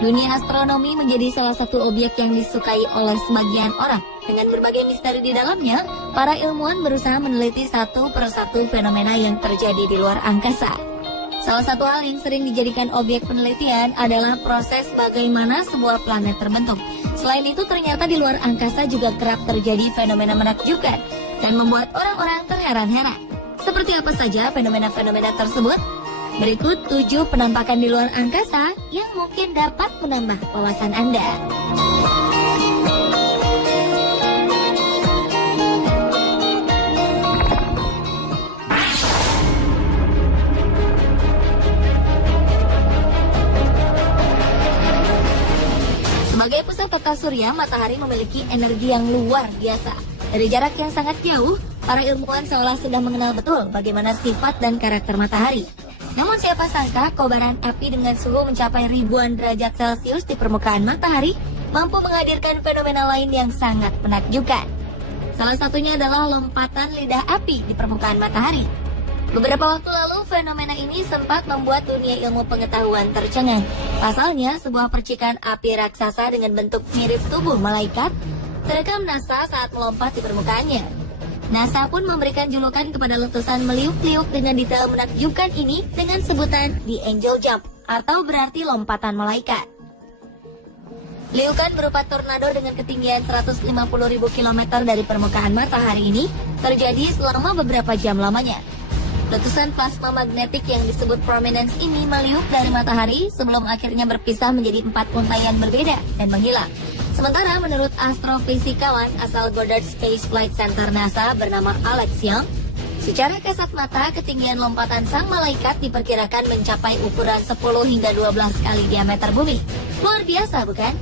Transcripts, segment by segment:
Dunia astronomi menjadi salah satu objek yang disukai oleh sebagian orang. Dengan berbagai misteri di dalamnya, para ilmuwan berusaha meneliti satu persatu fenomena yang terjadi di luar angkasa. Salah satu hal yang sering dijadikan objek penelitian adalah proses bagaimana sebuah planet terbentuk. Selain itu, ternyata di luar angkasa juga kerap terjadi fenomena menakjubkan dan membuat orang-orang terheran-heran. Seperti apa saja fenomena-fenomena tersebut? Berikut 7 penampakan di luar angkasa yang mungkin dapat menambah wawasan Anda. Sebagai pusat tata surya, matahari memiliki energi yang luar biasa. Dari jarak yang sangat jauh, para ilmuwan seolah sudah mengenal betul bagaimana sifat dan karakter matahari. Namun siapa sangka kobaran api dengan suhu mencapai ribuan derajat Celcius di permukaan matahari mampu menghadirkan fenomena lain yang sangat menakjubkan. Salah satunya adalah lompatan lidah api di permukaan matahari. Beberapa waktu lalu fenomena ini sempat membuat dunia ilmu pengetahuan tercengang. Pasalnya sebuah percikan api raksasa dengan bentuk mirip tubuh malaikat terekam NASA saat melompat di permukaannya. NASA pun memberikan julukan kepada letusan meliuk-liuk dengan detail menakjubkan ini dengan sebutan The Angel Jump atau berarti lompatan malaikat. Liukan berupa tornado dengan ketinggian 150.000 km dari permukaan matahari ini terjadi selama beberapa jam lamanya. Letusan plasma magnetik yang disebut prominence ini meliuk dari matahari sebelum akhirnya berpisah menjadi 4 untaian berbeda dan menghilang. Sementara menurut astrofisikawan asal Goddard Space Flight Center NASA bernama Alex Young, secara kasat mata ketinggian lompatan sang malaikat diperkirakan mencapai ukuran 10 hingga 12 kali diameter bumi. Luar biasa, bukan?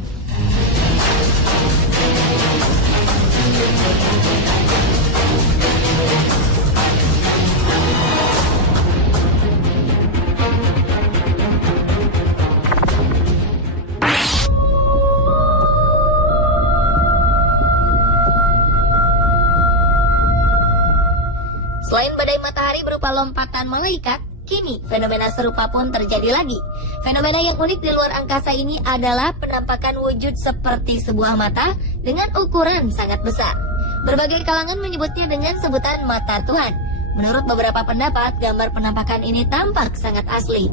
Selain badai matahari berupa lompatan malaikat, kini fenomena serupa pun terjadi lagi. Fenomena yang unik di luar angkasa ini adalah penampakan wujud seperti sebuah mata dengan ukuran sangat besar. Berbagai kalangan menyebutnya dengan sebutan mata Tuhan. Menurut beberapa pendapat, gambar penampakan ini tampak sangat asli.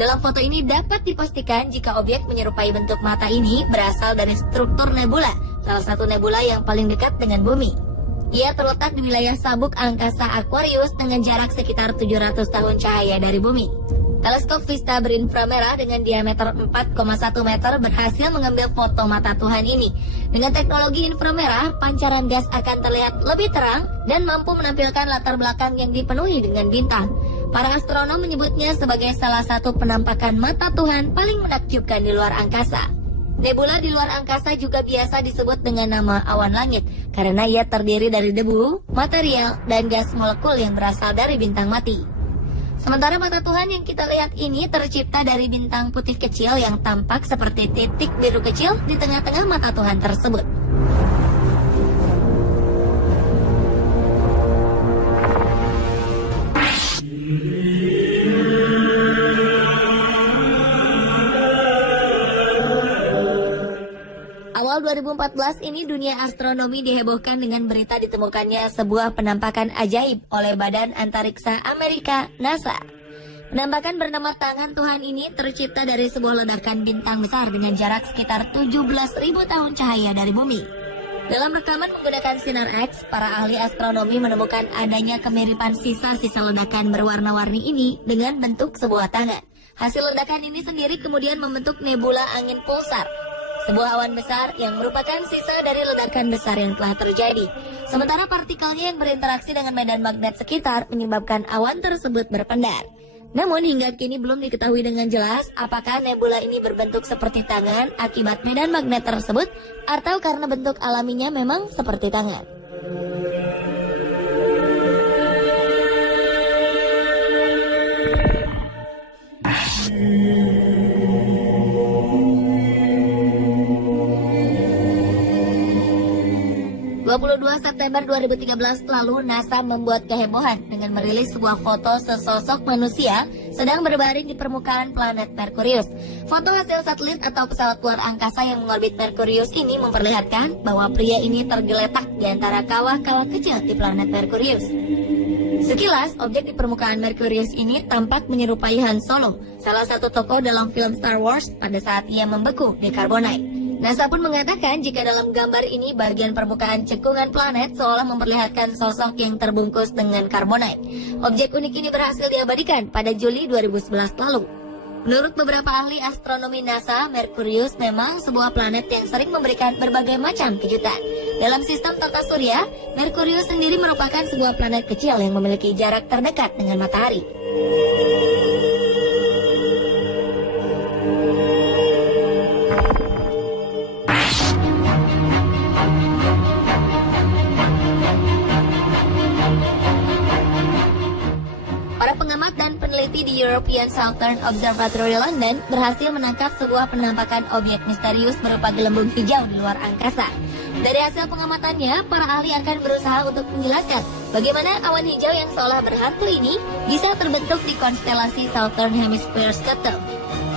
Dalam foto ini dapat dipastikan jika objek menyerupai bentuk mata ini berasal dari struktur nebula, salah satu nebula yang paling dekat dengan bumi. Ia terletak di wilayah sabuk angkasa Aquarius dengan jarak sekitar 700 tahun cahaya dari bumi. Teleskop Vista berinframerah dengan diameter 4,1 meter berhasil mengambil foto mata Tuhan ini. Dengan teknologi inframerah, pancaran gas akan terlihat lebih terang dan mampu menampilkan latar belakang yang dipenuhi dengan bintang. Para astronom menyebutnya sebagai salah satu penampakan mata Tuhan paling menakjubkan di luar angkasa. Nebula di luar angkasa juga biasa disebut dengan nama awan langit karena ia terdiri dari debu, material, dan gas molekul yang berasal dari bintang mati. Sementara mata Tuhan yang kita lihat ini tercipta dari bintang putih kecil yang tampak seperti titik biru kecil di tengah-tengah mata Tuhan tersebut. Awal 2014 ini dunia astronomi dihebohkan dengan berita ditemukannya sebuah penampakan ajaib oleh Badan Antariksa Amerika, NASA. Penampakan bernama Tangan Tuhan ini tercipta dari sebuah ledakan bintang besar dengan jarak sekitar 17.000 tahun cahaya dari bumi. Dalam rekaman menggunakan sinar X, para ahli astronomi menemukan adanya kemiripan sisa-sisa ledakan berwarna-warni ini dengan bentuk sebuah tangan. Hasil ledakan ini sendiri kemudian membentuk nebula angin pulsar, sebuah awan besar yang merupakan sisa dari ledakan besar yang telah terjadi. Sementara partikelnya yang berinteraksi dengan medan magnet sekitar menyebabkan awan tersebut berpendar. Namun hingga kini belum diketahui dengan jelas apakah nebula ini berbentuk seperti tangan akibat medan magnet tersebut atau karena bentuk alaminya memang seperti tangan. September 2013 lalu, NASA membuat kehebohan dengan merilis sebuah foto sesosok manusia sedang berbaring di permukaan planet Merkurius. Foto hasil satelit atau pesawat luar angkasa yang mengorbit Merkurius ini memperlihatkan bahwa pria ini tergeletak di antara kawah-kawah kecil di planet Merkurius. Sekilas, objek di permukaan Merkurius ini tampak menyerupai Han Solo, salah satu tokoh dalam film Star Wars pada saat ia membeku di Carbonite. NASA pun mengatakan jika dalam gambar ini bagian permukaan cekungan planet seolah memperlihatkan sosok yang terbungkus dengan karbonite. Objek unik ini berhasil diabadikan pada Juli 2011 lalu. Menurut beberapa ahli astronomi NASA, Merkurius memang sebuah planet yang sering memberikan berbagai macam kejutan. Dalam sistem tata surya, Merkurius sendiri merupakan sebuah planet kecil yang memiliki jarak terdekat dengan matahari. Peneliti di European Southern Observatory London berhasil menangkap sebuah penampakan objek misterius berupa gelembung hijau di luar angkasa. Dari hasil pengamatannya, para ahli akan berusaha untuk menjelaskan bagaimana awan hijau yang seolah berhantu ini bisa terbentuk di konstelasi Southern Hemisphere Scatter.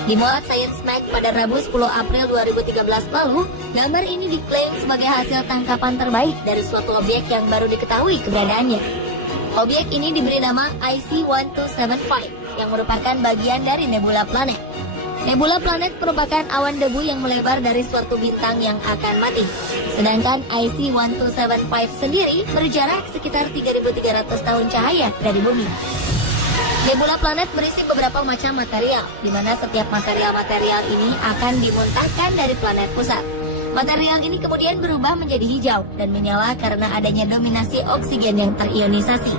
Dimuat Science Mag pada Rabu 10 April 2013 lalu, gambar ini diklaim sebagai hasil tangkapan terbaik dari suatu objek yang baru diketahui keberadaannya. Objek ini diberi nama IC-1275 yang merupakan bagian dari nebula planet. Nebula planet merupakan awan debu yang melebar dari suatu bintang yang akan mati. Sedangkan IC-1275 sendiri berjarak sekitar 3.300 tahun cahaya dari bumi. Nebula planet berisi beberapa macam material, di mana setiap material-material ini akan dimuntahkan dari planet pusat. Material ini kemudian berubah menjadi hijau dan menyala karena adanya dominasi oksigen yang terionisasi.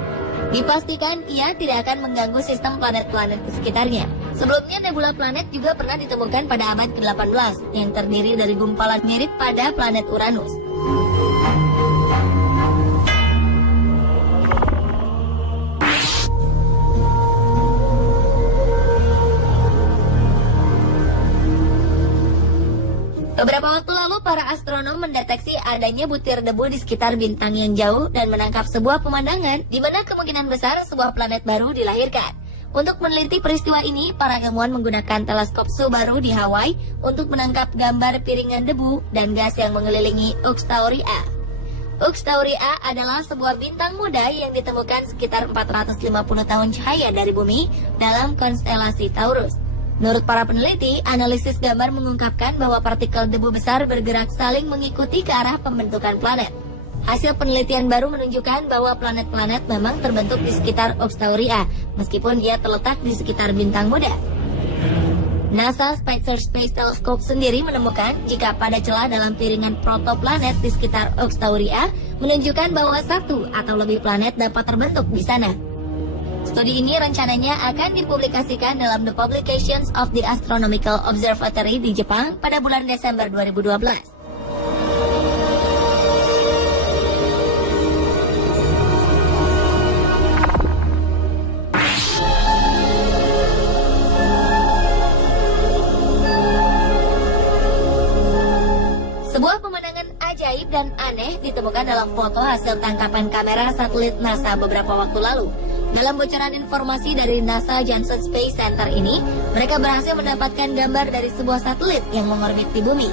Dipastikan ia tidak akan mengganggu sistem planet-planet di sekitarnya. Sebelumnya nebula planet juga pernah ditemukan pada abad ke-18 yang terdiri dari gumpalan mirip pada planet Uranus. Beberapa waktu lalu, para astronom mendeteksi adanya butir debu di sekitar bintang yang jauh dan menangkap sebuah pemandangan di mana kemungkinan besar sebuah planet baru dilahirkan. Untuk meneliti peristiwa ini, para ilmuwan menggunakan teleskop Subaru di Hawaii untuk menangkap gambar piringan debu dan gas yang mengelilingi Uxtauria A. Uxtauria A adalah sebuah bintang muda yang ditemukan sekitar 450 tahun cahaya dari bumi dalam konstelasi Taurus. Menurut para peneliti, analisis gambar mengungkapkan bahwa partikel debu besar bergerak saling mengikuti ke arah pembentukan planet. Hasil penelitian baru menunjukkan bahwa planet-planet memang terbentuk di sekitar Uxtauria, meskipun ia terletak di sekitar bintang muda. NASA Spitzer Space Telescope sendiri menemukan jika pada celah dalam piringan protoplanet di sekitar Uxtauria menunjukkan bahwa satu atau lebih planet dapat terbentuk di sana. Studi ini rencananya akan dipublikasikan dalam The Publications of the Astronomical Observatory di Jepang pada bulan Desember 2012. Sebuah pemandangan ajaib dan aneh ditemukan dalam foto hasil tangkapan kamera satelit NASA beberapa waktu lalu. Dalam bocoran informasi dari NASA Johnson Space Center ini, mereka berhasil mendapatkan gambar dari sebuah satelit yang mengorbit di bumi.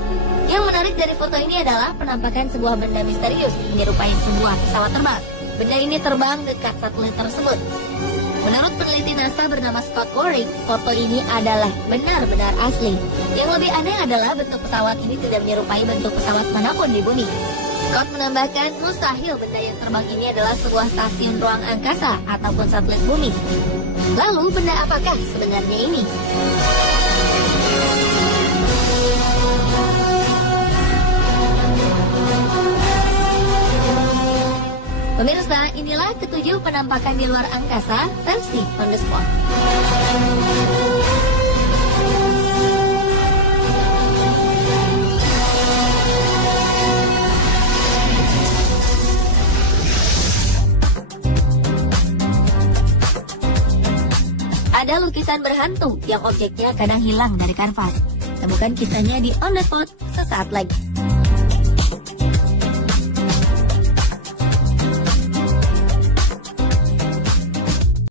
Yang menarik dari foto ini adalah penampakan sebuah benda misterius menyerupai sebuah pesawat terbang. Benda ini terbang dekat satelit tersebut. Menurut peneliti NASA bernama Scott Waring, foto ini adalah benar-benar asli. Yang lebih aneh adalah bentuk pesawat ini tidak menyerupai bentuk pesawat manapun di bumi. Scott menambahkan mustahil benda yang terbang ini adalah sebuah stasiun ruang angkasa ataupun satelit bumi. Lalu benda apakah sebenarnya ini? Pemirsa, inilah ketujuh penampakan di luar angkasa versi on the spot. Ada lukisan berhantu yang objeknya kadang hilang dari kanvas. Temukan kisahnya di On The Spot sesaat lagi.